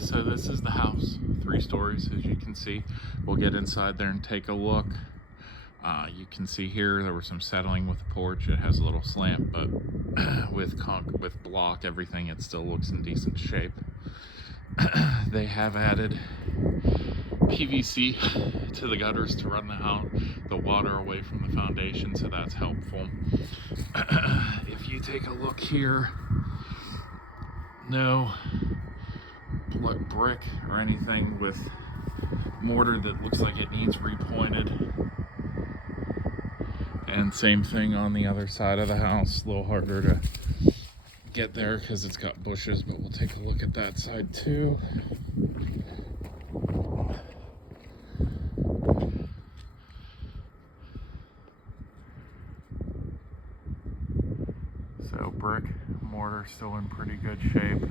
So this is the house, 3 stories, as you can see. We'll get inside there and take a look. You can see here there was some settling with the porch. It has a little slant, but with block, everything, it still looks in decent shape. They have added PVC to the gutters to run the water away from the foundation, so that's helpful. If you take a look here, no brick or anything with mortar that looks like it needs repointed. And same thing on the other side of the house. A little harder to get there because it's got bushes, but we'll take a look at that side too. So brick, mortar still in pretty good shape.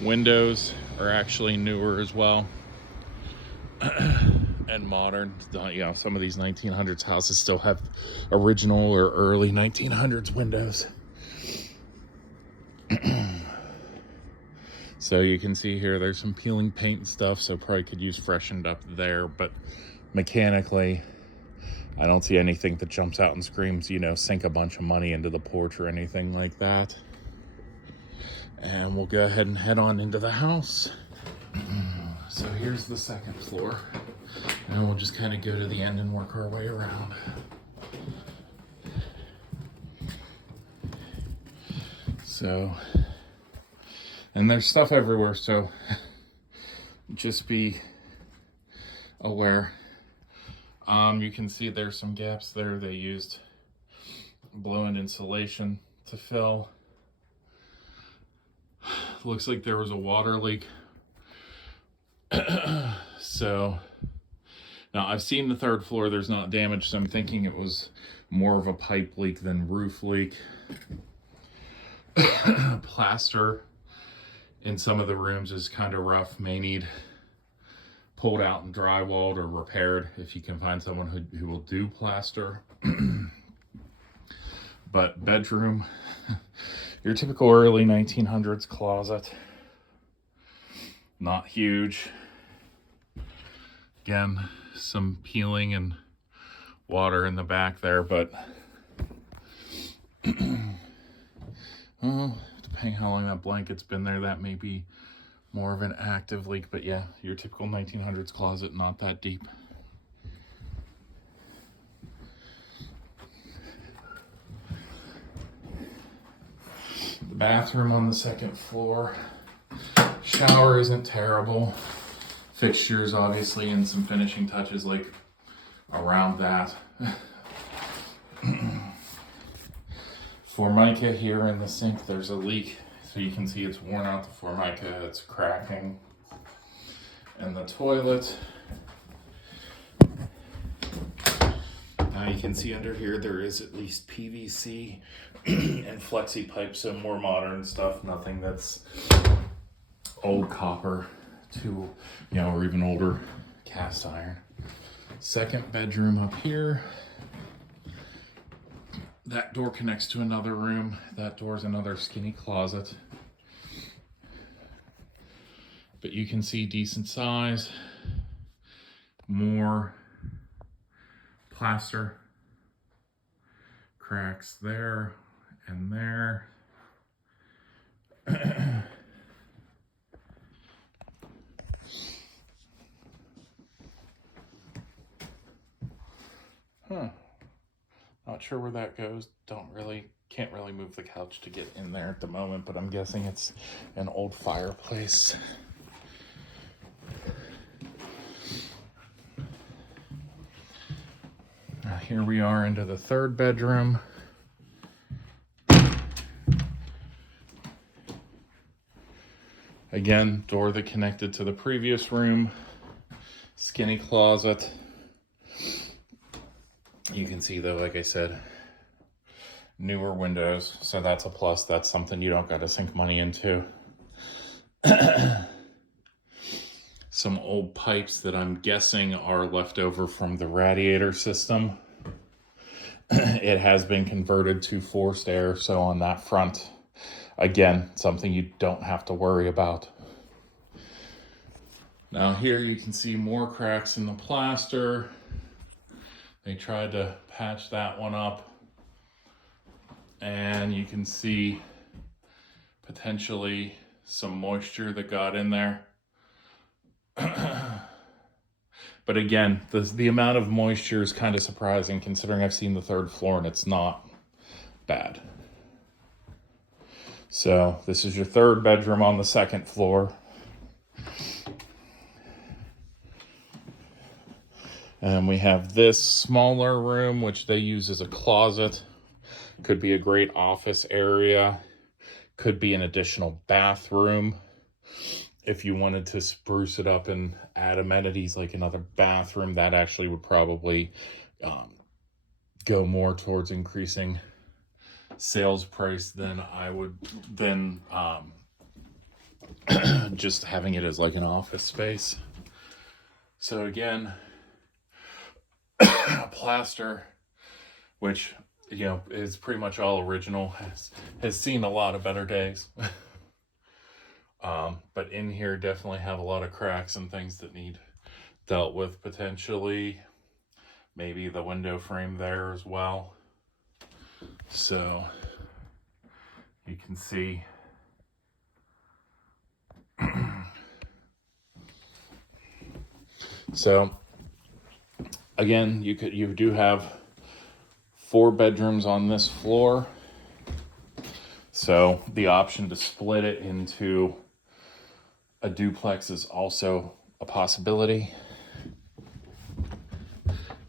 Windows are actually newer as well. And modern. You know, some of these 1900s houses still have original or early 1900s windows. So you can see here there's some peeling paint and stuff, so probably could use freshened up there, but mechanically I don't see anything that jumps out and screams, you know, sink a bunch of money into the porch or anything like that. And we'll go ahead and head on into the house. So here's the second floor. And we'll just kind of go to the end and work our way around. So, and there's stuff everywhere, so just be aware. You can see there's some gaps there. They used blow-in insulation to fill. Looks like there was a water leak. So now I've seen the third floor, there's not damage, so I'm thinking it was more of a pipe leak than roof leak. Plaster in some of the rooms is kind of rough, may need pulled out and drywalled or repaired if you can find someone who will do plaster. But bedroom, your typical early 1900s closet, not huge. Again, some peeling and water in the back there, but well, depending how long that blanket's been there, that may be more of an active leak. But yeah, your typical 1900s closet, not that deep. The bathroom on the second floor. Shower isn't terrible. Fixtures, obviously, and some finishing touches like around that. Formica here in the sink, there's a leak. So you can see it's worn out, the Formica, it's cracking. And the toilet. Now you can see under here there is at least PVC and flexi pipe, so more modern stuff, nothing that's old copper to, you know, or even older cast iron. Second bedroom up here. That door connects to another room. That door's another skinny closet. But you can see decent size. More plaster. Cracks there and there. Not sure where that goes. Can't really move the couch to get in there at the moment, but I'm guessing it's an old fireplace. Now here we are into the third bedroom. Again, door that connected to the previous room. Skinny closet. You can see though, like I said, newer windows, so that's a plus. That's something you don't got to sink money into. Some old pipes that I'm guessing are left over from the radiator system. It has been converted to forced air, so on that front, again, something you don't have to worry about. Now here you can see more cracks in the plaster. They tried to patch that one up. And you can see potentially some moisture that got in there. But again, the amount of moisture is kind of surprising considering I've seen the third floor and it's not bad. So this is your third bedroom on the second floor. And we have this smaller room, which they use as a closet. Could be a great office area. Could be an additional bathroom. If you wanted to spruce it up and add amenities like another bathroom, that actually would probably go more towards increasing sales price than just having it as like an office space. So again, plaster, which is pretty much all original, has seen a lot of better days. But in here definitely have a lot of cracks and things that need dealt with potentially. Maybe the window frame there as well. So you can see so again, you do have 4 bedrooms on this floor. So the option to split it into a duplex is also a possibility.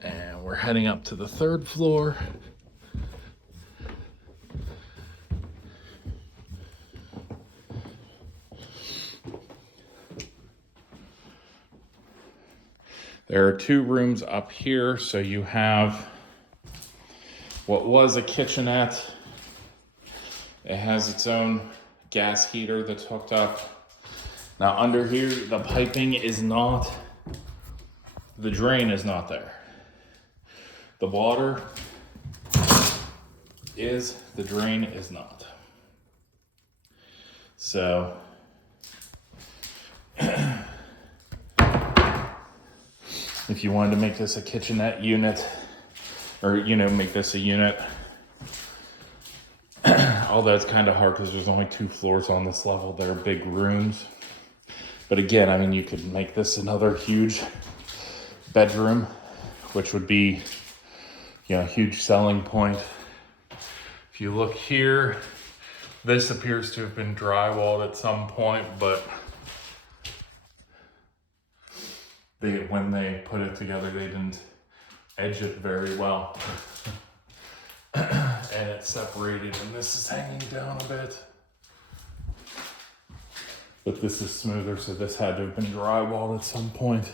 And we're heading up to the third floor. There are 2 rooms up here. So you have what was a kitchenette. It has its own gas heater that's hooked up. Now under here, the piping is not, the drain is not there. The water is, the drain is not. So, if you wanted to make this a kitchenette unit, or make this a unit, although it's kind of hard because there's only 2 floors on this level. They're big rooms. But again, I mean, you could make this another huge bedroom, which would be, a huge selling point. If you look here, this appears to have been drywalled at some point, but when they put it together, they didn't edge it very well. And it's separated, and this is hanging down a bit. But this is smoother, so this had to have been drywalled at some point.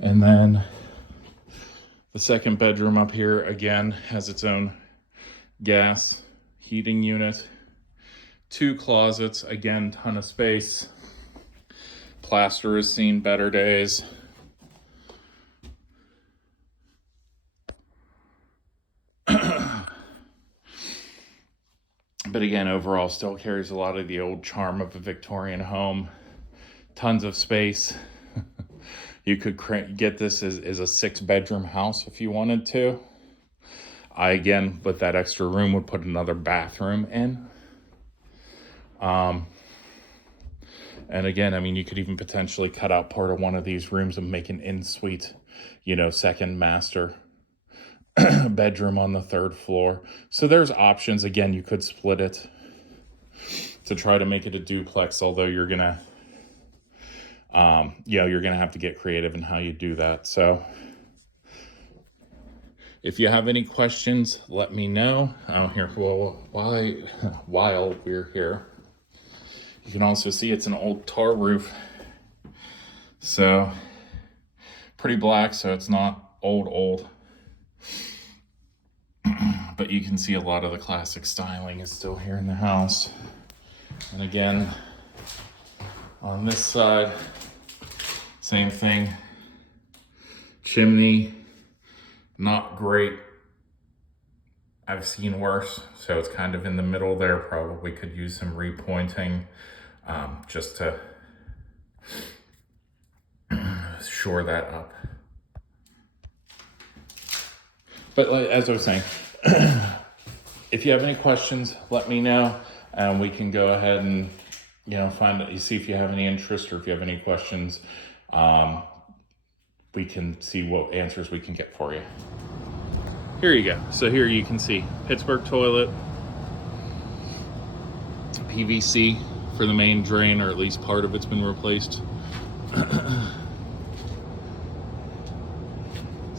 And then the second bedroom up here, again, has its own gas heating unit. 2 closets, again, ton of space. Plaster has seen better days. But again, overall, still carries a lot of the old charm of a Victorian home. Tons of space. You could get this as a 6-bedroom house if you wanted to. I, again, with that extra room, would put another bathroom in. And again, I mean, you could even potentially cut out part of one of these rooms and make an in-suite, second master bedroom on the 3rd floor. So there's options. Again, you could split it to try to make it a duplex, although you're gonna you're gonna have to get creative in how you do that. So if you have any questions, let me know. While we're here, you can also see it's an old tar roof, so pretty black, so it's not old. But you can see a lot of the classic styling is still here in the house. And again, on this side, same thing. Chimney, not great I've seen worse, so it's kind of in the middle there. Probably could use some repointing just to shore that up. But as I was saying, if you have any questions, let me know, and we can go ahead and see if you have any interest or if you have any questions. We can see what answers we can get for you. Here you go. So here you can see Pittsburgh toilet, PVC for the main drain, or at least part of it's been replaced.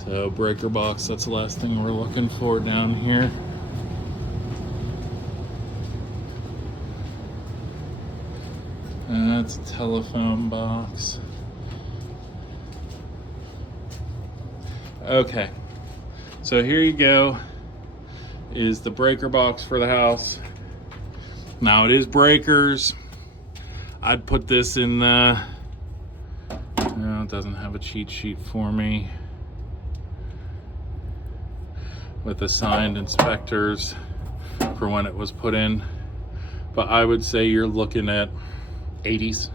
So breaker box, that's the last thing we're looking for down here. That's a telephone box. Okay, so here you go, is the breaker box for the house. Now it is breakers. I'd put this in the, no, it doesn't have a cheat sheet for me, with assigned inspectors for when it was put in. But I would say you're looking at 80s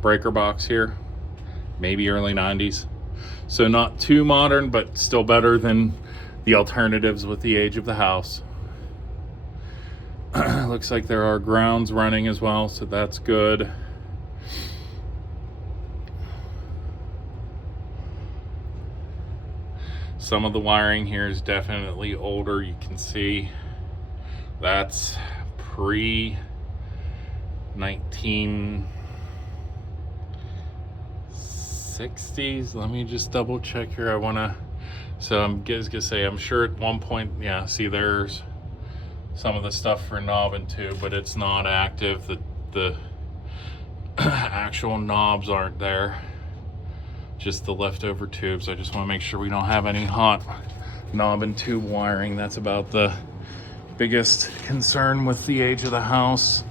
breaker box here, maybe early 90s. So not too modern, but still better than the alternatives with the age of the house. Looks like there are grounds running as well, so that's good. Some of the wiring here is definitely older. You can see that's pre 1960s. Let me just double check here. I'm just gonna say, I'm sure at one point, yeah, see there's some of the stuff for knob and tube, but it's not active. The actual knobs aren't there, just the leftover tubes. I just want to make sure we don't have any hot knob and tube wiring. That's about the biggest concern with the age of the house.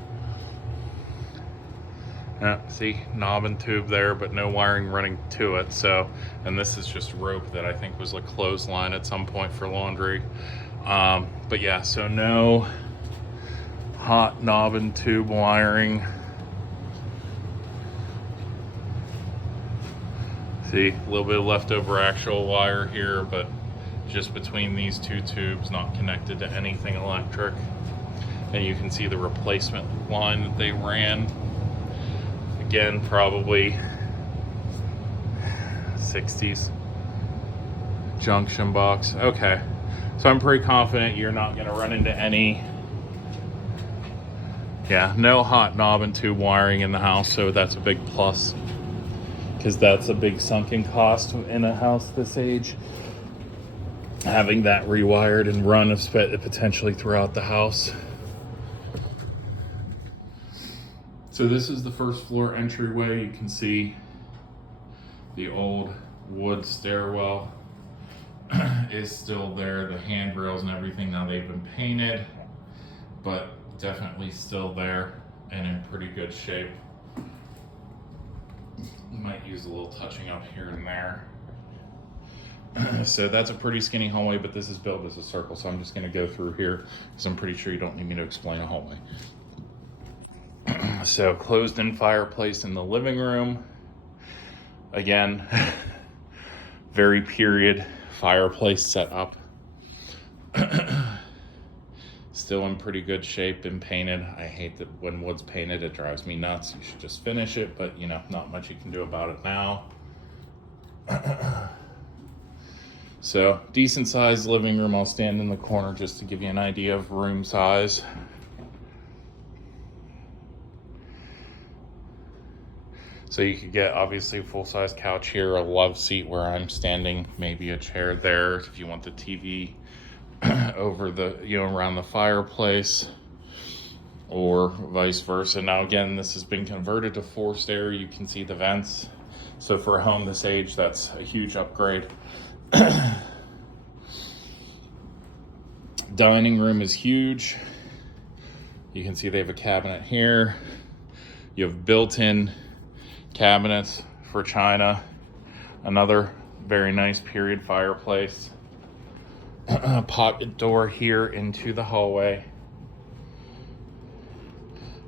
See, knob and tube there, but no wiring running to it. So, and this is just rope that I think was a clothesline at some point for laundry. But yeah, so no hot knob and tube wiring. See, a little bit of leftover actual wire here, but just between these two tubes, not connected to anything electric. And you can see the replacement line that they ran. Again, probably 60s junction box. Okay, so I'm pretty confident you're not going to run into any, no hot knob and tube wiring in the house. So that's a big plus, because that's a big sunken cost in a house this age, having that rewired and run potentially throughout the house. So this is the first floor entryway. You can see the old wood stairwell is still there. The handrails and everything, now they've been painted, but definitely still there and in pretty good shape. You might use a little touching up here and there. So that's a pretty skinny hallway, but this is built as a circle, so I'm just going to go through here because I'm pretty sure you don't need me to explain a hallway. So closed-in fireplace in the living room. Again, very period fireplace set up. Still in pretty good shape and painted. I hate that when wood's painted, it drives me nuts. You should just finish it, but not much you can do about it now. So decent sized living room. I'll stand in the corner just to give you an idea of room size. So you could get obviously a full-size couch here, a love seat where I'm standing, maybe a chair there if you want the TV over the, around the fireplace, or vice versa. Now again, this has been converted to forced air. You can see the vents. So for a home this age, that's a huge upgrade. Dining room is huge. You can see they have a cabinet here. You have built-in cabinets for china. Another very nice period fireplace. pocket door here into the hallway.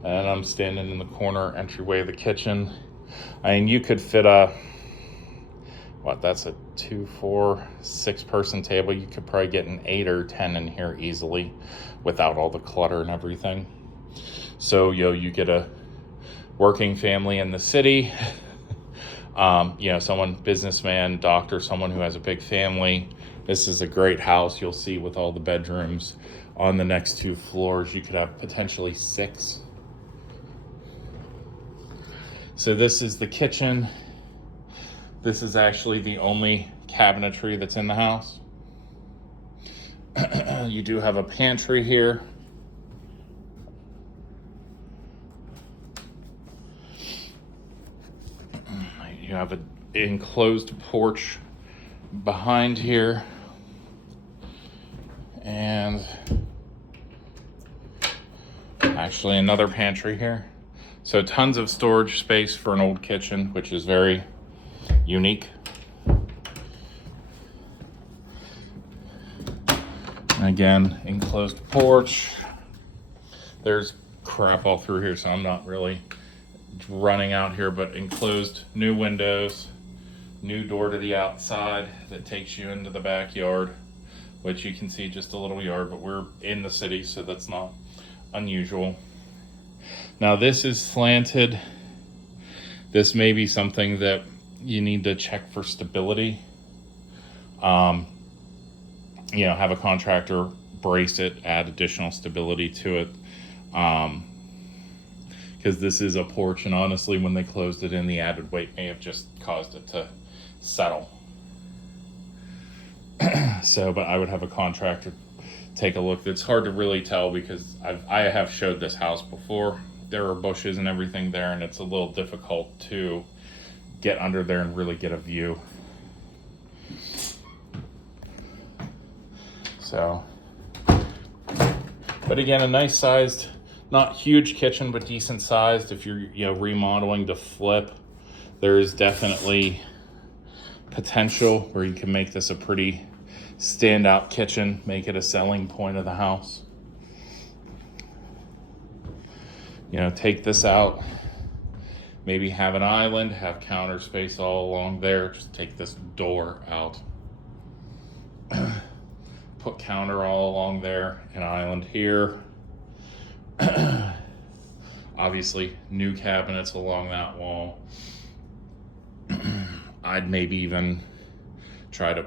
And I'm standing in the corner entryway of the kitchen. I mean, you could fit that's a 2, 4, 6 person table. You could probably get an 8 or 10 in here easily without all the clutter and everything. So, you get a working family in the city, someone, businessman, doctor, someone who has a big family. This is a great house. You'll see with all the bedrooms on the next 2 floors, you could have potentially 6. So this is the kitchen. This is actually the only cabinetry that's in the house. You do have a pantry here. You have an enclosed porch behind here. And actually another pantry here. So tons of storage space for an old kitchen, which is very unique. Again, enclosed porch. There's crap all through here, so I'm not really running out here, but enclosed new windows, new door to the outside that takes you into the backyard, which you can see just a little yard, but we're in the city, so that's not unusual. Now this is slanted. This may be something that you need to check for stability. Have a contractor brace it, add additional stability to it. Because this is a porch, and honestly, when they closed it in, the added weight may have just caused it to settle. But I would have a contractor take a look. It's hard to really tell because I have showed this house before. There are bushes and everything there, and it's a little difficult to get under there and really get a view. So, but again, a nice sized, not huge kitchen, but decent sized. If you're remodeling to flip, there is definitely potential where you can make this a pretty standout kitchen, make it a selling point of the house. Take this out, maybe have an island, have counter space all along there. Just take this door out, put counter all along there, an island here. Obviously, new cabinets along that wall. I'd maybe even try to,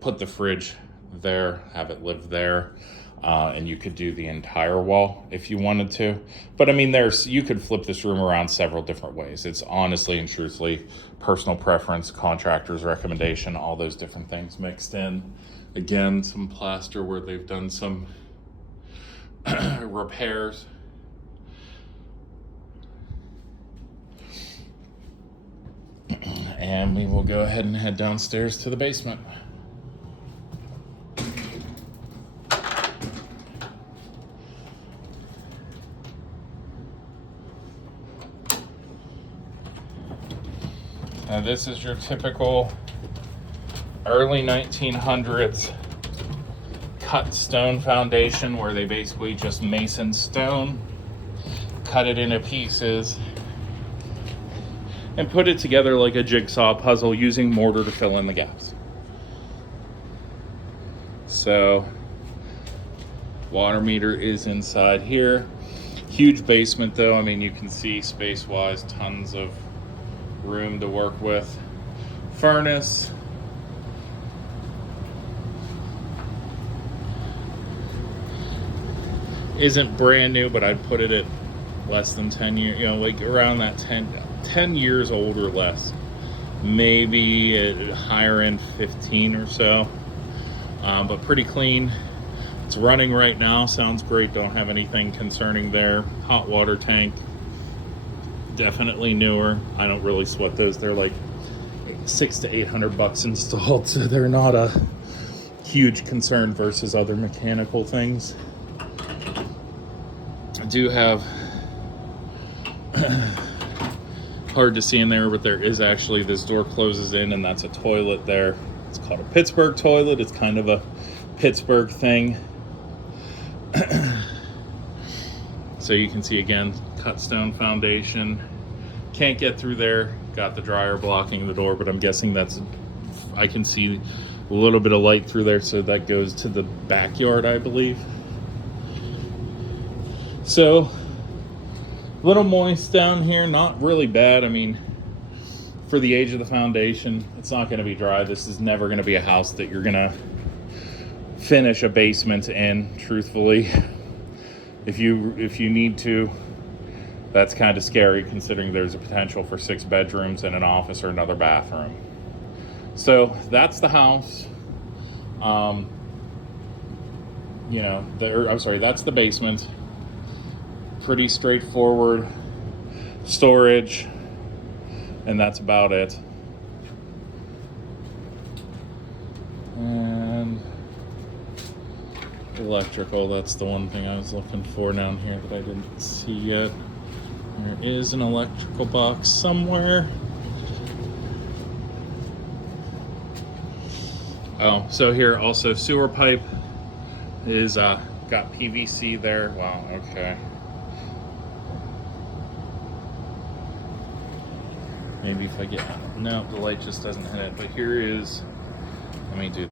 put the fridge there, have it live there. And you could do the entire wall if you wanted to. But I mean, you could flip this room around several different ways. It's honestly and truthfully personal preference, contractor's recommendation, all those different things mixed in. Again, some plaster where they've done some repairs. And we will go ahead and head downstairs to the basement. Now this is your typical early 1900s cut stone foundation where they basically just mason stone, cut it into pieces, and put it together like a jigsaw puzzle using mortar to fill in the gaps. So, water meter is inside here. Huge basement though. I mean, you can see space-wise, tons of room to work with. Furnace. Isn't brand new, but I'd put it at less than 10 years, like around that 10 years old or less. Maybe at higher end 15 or so. But pretty clean. It's running right now, sounds great, don't have anything concerning there. Hot water tank, definitely newer. I don't really sweat those. They're like $600 to $800 installed, so they're not a huge concern versus other mechanical things. I do have hard to see in there, but there is actually, this door closes in and that's a toilet there. It's called a Pittsburgh toilet. It's kind of a Pittsburgh thing. So you can see again, cut stone foundation. Can't get through there. Got the dryer blocking the door, but I'm guessing I can see a little bit of light through there, so that goes to the backyard, I believe. So a little moist down here, not really bad. I mean, for the age of the foundation, it's not going to be dry. This is never going to be a house that you're going to finish a basement in, truthfully. If you need to, that's kind of scary considering there's a potential for 6 bedrooms and an office or another bathroom. So that's the house. That's the basement. Pretty straightforward storage, and that's about it. And electrical, that's the one thing I was looking for down here that I didn't see yet. There is an electrical box somewhere. Oh, so here also sewer pipe is got PVC there. Wow, okay. Maybe if I get, no, the light just doesn't hit it, but here is, let me do